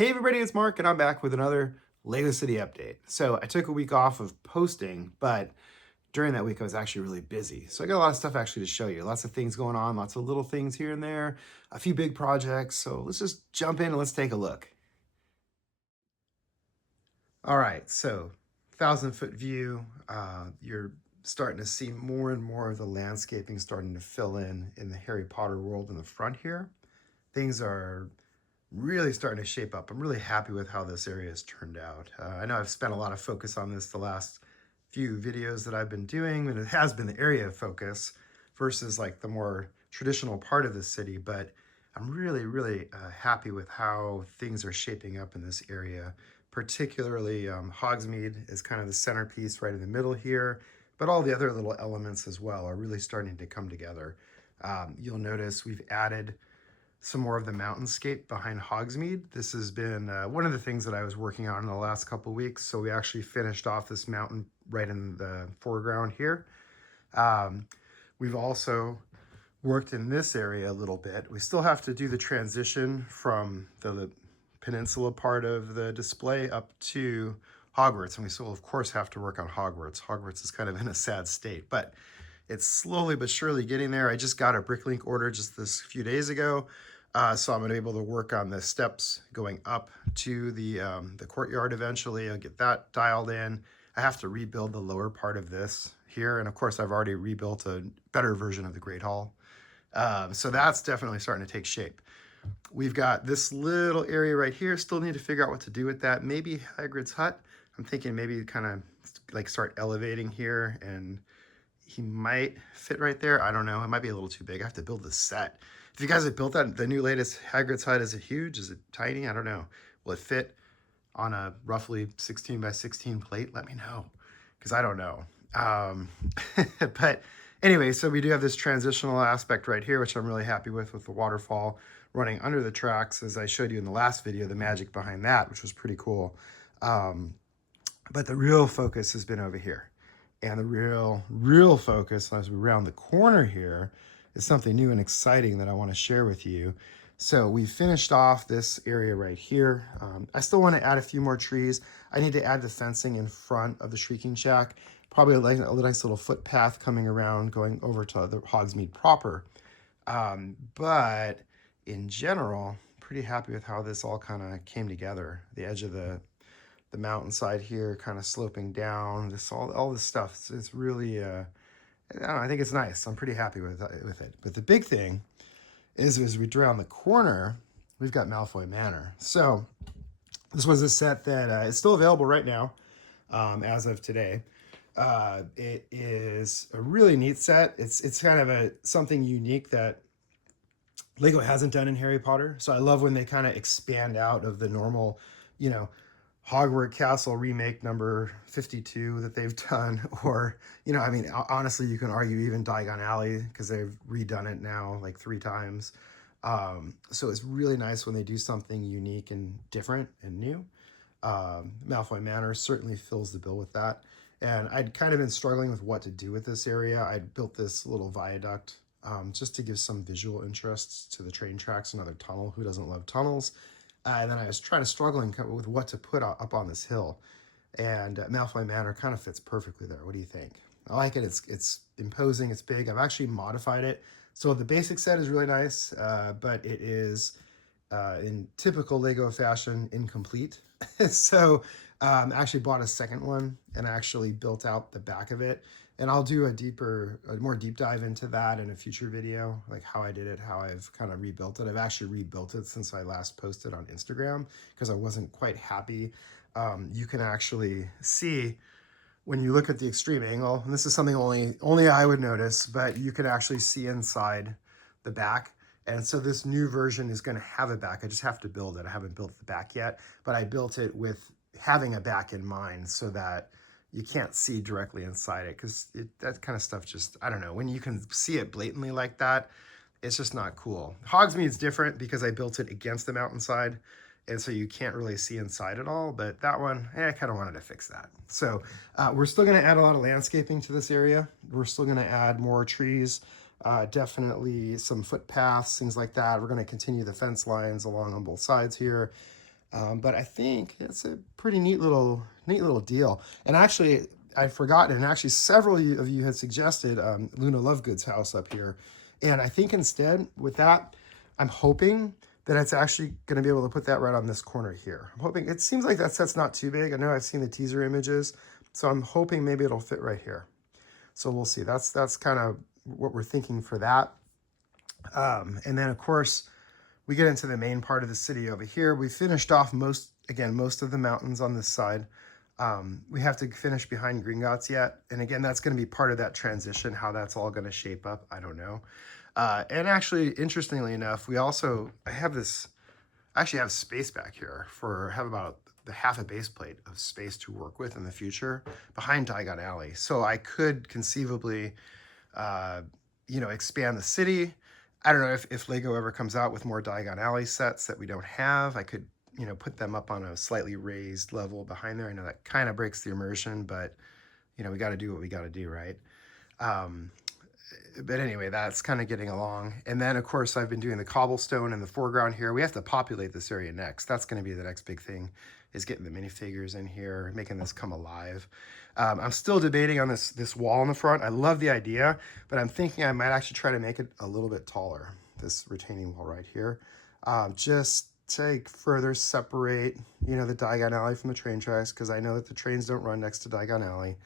Hey everybody, it's Mark, and I'm back with another Lego City update. So I took a week off of posting, but during that week I was actually really busy. So I got a lot of stuff actually to show you. Lots of things going on, lots of little things here and there, a few big projects. So let's just jump in and let's take a look. All right, so 1,000-foot view. You're starting to see more and more of the landscaping starting to fill in the Harry Potter world in the front here. Things are really starting to shape up. I'm really happy with how this area has turned out. I know I've spent a lot of focus on this the last few videos that I've been doing, and it has been the area of focus versus like the more traditional part of the city, but I'm really happy with how things are shaping up in this area. Particularly Hogsmeade is kind of the centerpiece right in the middle here, but all the other little elements as well are really starting to come together. You'll notice we've added some more of the mountainscape behind Hogsmeade. This has been one of the things that I was working on in the last couple weeks. So we actually finished off this mountain right in the foreground here. We've also worked in this area a little bit. We still have to do the transition from the peninsula part of the display up to Hogwarts, and we still of course have to work on Hogwarts. Hogwarts is kind of in a sad state, but it's slowly but surely getting there. I just got a bricklink order just this few days ago. So I'm going to be able to work on the steps going up to the courtyard eventually. I'll get that dialed in. I have to rebuild the lower part of this here. And of course, I've already rebuilt a better version of the Great Hall. So that's definitely starting to take shape. We've got this little area right here. Still need to figure out what to do with that. Maybe Hagrid's hut. I'm thinking maybe kind of like start elevating here, and he might fit right there. I don't know. It might be a little too big. I have to build the set. If you guys have built that, the new latest Hagrid's hut, is it huge? Is it tiny? I don't know. Will it fit on a roughly 16 by 16 plate? Let me know, because I don't know. But anyway, so we do have this transitional aspect right here, which I'm really happy with the waterfall running under the tracks, as I showed you in the last video, the magic behind that, which was pretty cool. But the real focus has been over here. And the real focus as we round the corner here is something new and exciting that I want to share with you. So we finished off this area right here. I still want to add a few more trees. I need to add the fencing in front of the Shrieking Shack. Probably a nice little footpath coming around, going over to the Hogsmeade proper. But in general, pretty happy with how this all kind of came together. The edge of the mountainside here kind of sloping down, this all this stuff. It's really I don't know, I think it's nice. I'm pretty happy with it. But the big thing is as we around the corner, we've got Malfoy Manor. So this was a set that is still available right now as of today. It is a really neat set. It's kind of something unique that Lego hasn't done in Harry Potter. So I love when they kind of expand out of the normal, Hogwarts Castle remake number 52 that they've done, or, I mean, honestly, you can argue even Diagon Alley, because they've redone it now like 3 times. So it's really nice when they do something unique and different and new. Malfoy Manor certainly fills the bill with that. And I'd kind of been struggling with what to do with this area. I'd built this little viaduct just to give some visual interest to the train tracks, another tunnel. Who doesn't love tunnels? And then I was struggling with what to put up on this hill. And Malfoy Manor kind of fits perfectly there. What do you think? I like it. It's imposing. It's big. I've actually modified it. So the basic set is really nice, but it is, in typical Lego fashion, incomplete. So I actually bought a second one and actually built out the back of it. And I'll do a more deep dive into that in a future video, like how I did it, how I've kind of rebuilt it. I've actually rebuilt it since I last posted on Instagram because I wasn't quite happy. You can actually see when you look at the extreme angle, and this is something only I would notice, but you can actually see inside the back. And so this new version is going to have a back. I just have to build it. I haven't built the back yet, but I built it with having a back in mind so that you can't see directly inside it, because that kind of stuff just, I don't know, when you can see it blatantly like that, it's just not cool. Hogsmeade's different because I built it against the mountainside, and so you can't really see inside at all, but that one, I kind of wanted to fix that. So we're still going to add a lot of landscaping to this area. We're still going to add more trees, definitely some footpaths, things like that. We're going to continue the fence lines along on both sides here. But I think it's a pretty neat little deal. And actually, I'd forgotten, and actually several of you had suggested Luna Lovegood's house up here. And I think instead with that, I'm hoping that it's actually going to be able to put that right on this corner here. I'm hoping, it seems like that set's not too big. I know I've seen the teaser images, so I'm hoping maybe it'll fit right here. So we'll see. That's kind of what we're thinking for that. And then of course, we get into the main part of the city over here. We finished off most of the mountains on this side. We have to finish behind Gringotts yet. And again, that's going to be part of that transition, how that's all going to shape up. I don't know. And actually, interestingly enough, I actually have space back here have about the half a base plate of space to work with in the future behind Diagon Alley. So I could conceivably, expand the city. I don't know if Lego ever comes out with more Diagon Alley sets that we don't have. I could, put them up on a slightly raised level behind there. I know that kind of breaks the immersion, but, we got to do what we got to do, right? But anyway, that's kind of getting along. And then, of course, I've been doing the cobblestone in the foreground here. We have to populate this area next. That's going to be the next big thing, is getting the minifigures in here, making this come alive. I'm still debating on this wall in the front. I love the idea, but I'm thinking I might actually try to make it a little bit taller, this retaining wall right here. Just to further separate, the Diagon Alley from the train tracks, because I know that the trains don't run next to Diagon Alley.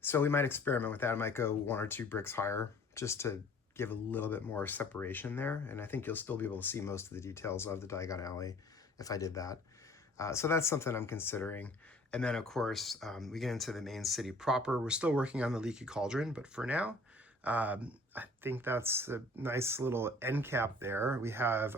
So we might experiment with that. I might go 1 or 2 bricks higher just to give a little bit more separation there. And I think you'll still be able to see most of the details of the Diagon Alley if I did that. So that's something I'm considering. And then, of course, we get into the main city proper. We're still working on the Leaky Cauldron, but for now, I think that's a nice little end cap there. We have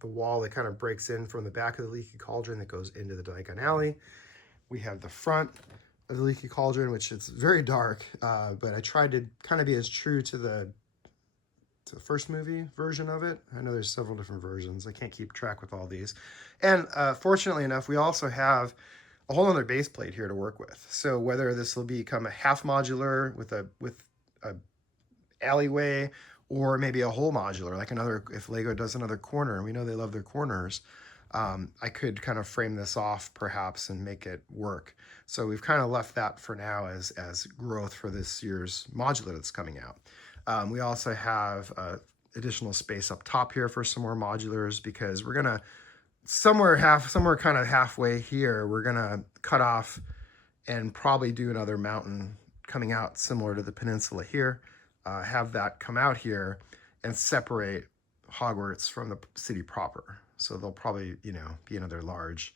the wall that kind of breaks in from the back of the Leaky Cauldron that goes into the Diagon Alley. We have the front of the Leaky Cauldron, which is very dark, but I tried to kind of be as true to the first movie version of it. I know there's several different versions. I can't keep track with all these. And fortunately enough, we also have a whole other base plate here to work with. So whether this will become a half modular with a alleyway, or maybe a whole modular, like if Lego does another corner, and we know they love their corners, I could kind of frame this off perhaps and make it work. So we've kind of left that for now as growth for this year's modular that's coming out. We also have additional space up top here for some more modulars, because we're gonna somewhere kind of halfway here, we're gonna cut off and probably do another mountain coming out similar to the peninsula here. Have that come out here and separate Hogwarts from the city proper. So they'll probably, be another large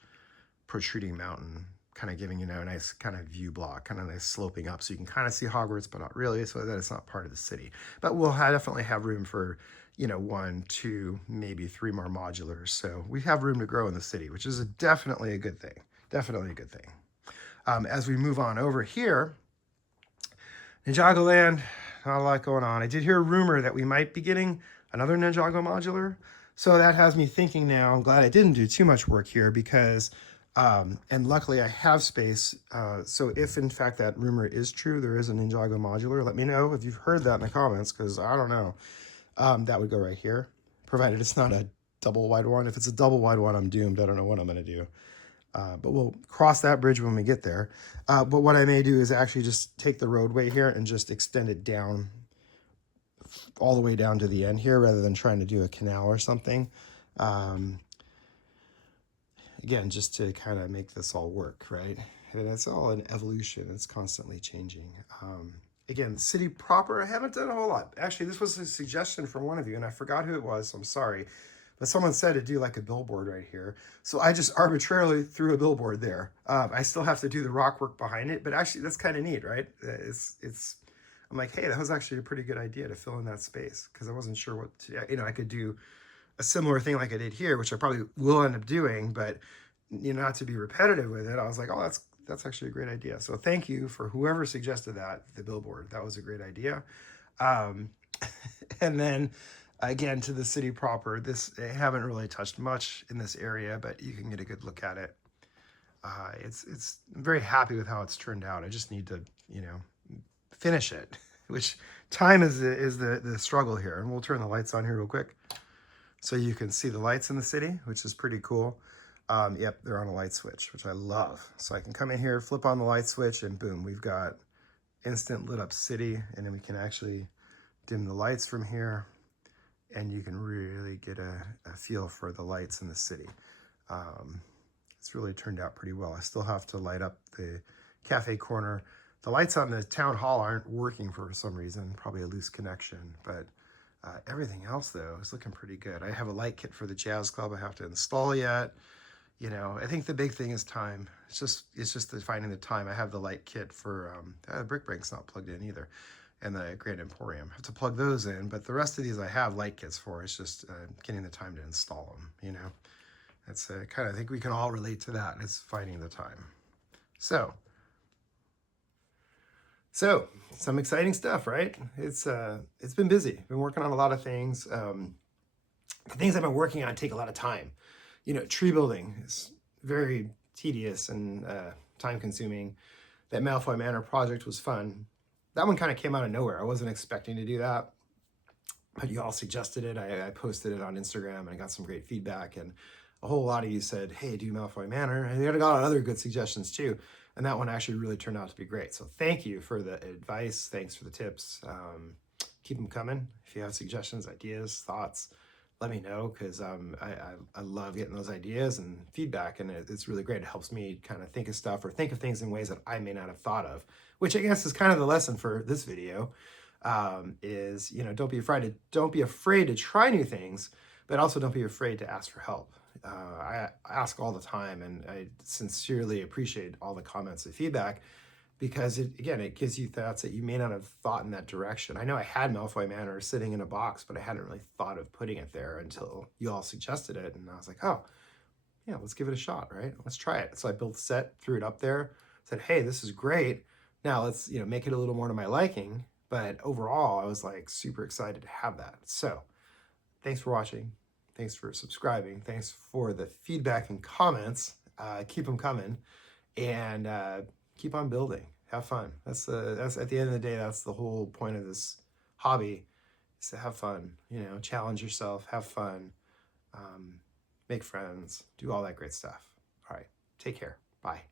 protruding mountain, kind of giving, a nice kind of view block, kind of nice sloping up. So you can kind of see Hogwarts, but not really, so that it's not part of the city. But we'll definitely have room for, 1, 2, maybe 3 more modulars. So we have room to grow in the city, which is definitely a good thing. Definitely a good thing. As we move on over here, Ninjago Land, not a lot going on. I did hear a rumor that we might be getting another Ninjago modular. So that has me thinking now, I'm glad I didn't do too much work here, because, and luckily I have space. So if in fact that rumor is true, there is a Ninjago modular, let me know if you've heard that in the comments, because I don't know. That would go right here, provided it's not a double wide one. If it's a double wide one, I'm doomed. I don't know what I'm going to do. But we'll cross that bridge when we get there. But what I may do is actually just take the roadway here and just extend it down all the way down to the end here, rather than trying to do a canal or something. Again, just to kind of make this all work, right? And that's all an evolution. It's constantly changing. Again, city proper, I haven't done a whole lot. Actually, this was a suggestion from one of you, and I forgot who it was, so I'm sorry. But someone said to do like a billboard right here. So I just arbitrarily threw a billboard there. I still have to do the rock work behind it, but actually that's kind of neat, right? I'm like, hey, that was actually a pretty good idea to fill in that space, because I wasn't sure what to, I could do a similar thing like I did here, which I probably will end up doing, but not to be repetitive with it. I was like, oh, that's actually a great idea. So thank you for whoever suggested that, the billboard. That was a great idea. And then again, to the city proper, I haven't really touched much in this area, but you can get a good look at it. I'm very happy with how it's turned out. I just need to, finish it, which time is the struggle here. And we'll turn the lights on here real quick. So you can see the lights in the city, which is pretty cool. Yep, they're on a light switch, which I love. So I can come in here, flip on the light switch, and boom, we've got instant lit up city. And then we can actually dim the lights from here, and you can really get a feel for the lights in the city. It's really turned out pretty well. I still have to light up the cafe corner. The lights on the town hall aren't working for some reason, probably a loose connection, but everything else though is looking pretty good. I have a light kit for the jazz club I have to install yet. You know, I think the big thing is time. It's just finding the time. I have the light kit for Brick Bank's not plugged in either, and the Grand Emporium. I have to plug those in, but the rest of these I have light kits for. It's just getting the time to install them, you know. That's kind of, I think we can all relate to that. It's finding the time. So some exciting stuff, right? It's been busy. Been working on a lot of things. The things I've been working on take a lot of time. You know, tree building is very tedious and time consuming. That Malfoy Manor project was fun. That one kind of came out of nowhere. I wasn't expecting to do that, but you all suggested it. I posted it on Instagram and I got some great feedback, and a whole lot of you said, hey, do Malfoy Manor. And I got other good suggestions too. And that one actually really turned out to be great. So thank you for the advice. Thanks for the tips. Keep them coming. If you have suggestions, ideas, thoughts, let me know, because I love getting those ideas and feedback, and it's really great. It helps me kind of think of stuff or think of things in ways that I may not have thought of, which I guess is kind of the lesson for this video. Is, you know, don't be afraid to try new things, but also don't be afraid to ask for help. I ask all the time, and I sincerely appreciate all the comments and feedback, because it gives you thoughts that you may not have thought in that direction. I know I had Malfoy Manor sitting in a box, but I hadn't really thought of putting it there until you all suggested it, and I was like, oh, yeah, let's give it a shot, right? Let's try it. So I built the set, threw it up there, said, hey, this is great. Now let's, you know, make it a little more to my liking. But overall, I was like super excited to have that. So thanks for watching. Thanks for subscribing. Thanks for the feedback and comments. Keep them coming, and keep on building. Have fun. That's at the end of the day, that's the whole point of this hobby, is to have fun. You know, challenge yourself, have fun, make friends, do all that great stuff. All right, take care. Bye.